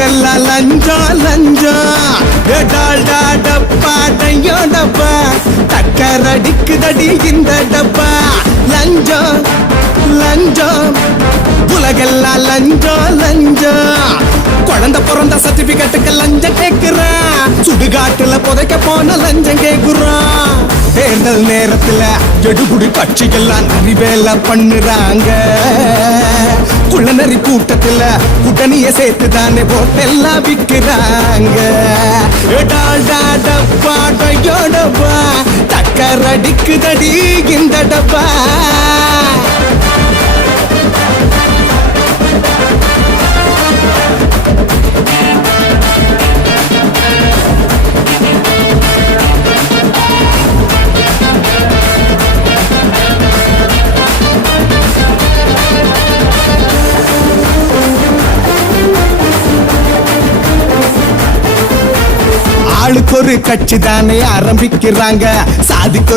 ஊரெல்லாம் லஞ்சம் லஞ்சம் டால்டா டப்பா டையோ டப்பா டக்கரடிக்குதடி இந்த டப்பா லஞ்சம் லஞ்சம் உலகெல்லாம் லஞ்சம் லஞ்சம் குழந்தை பிறந்த சர்டிபிகேட்டுக்கு லஞ்சம் கேக்குறான் சுடுகாட்டுல புதைக்க போன லஞ்சம் கேக்குறான் தேர்தல் நேரத்துல எடுகுடி கட்சிகள்லாம் நிறைவேல பண்ணுறாங்க குள்ளநரி கூட்டத்துல குட்டனிய சேர்த்துதானே போட்டெல்லாம் விற்கிறாங்க டால்டா டப்பா டையோ டப்பா டக்கரடிக்குதடி இந்த டப்பா ஆளுக்கு ஒரு கட்சி தானே ஆரம்பிக்கிறாங்க சாதிக்கு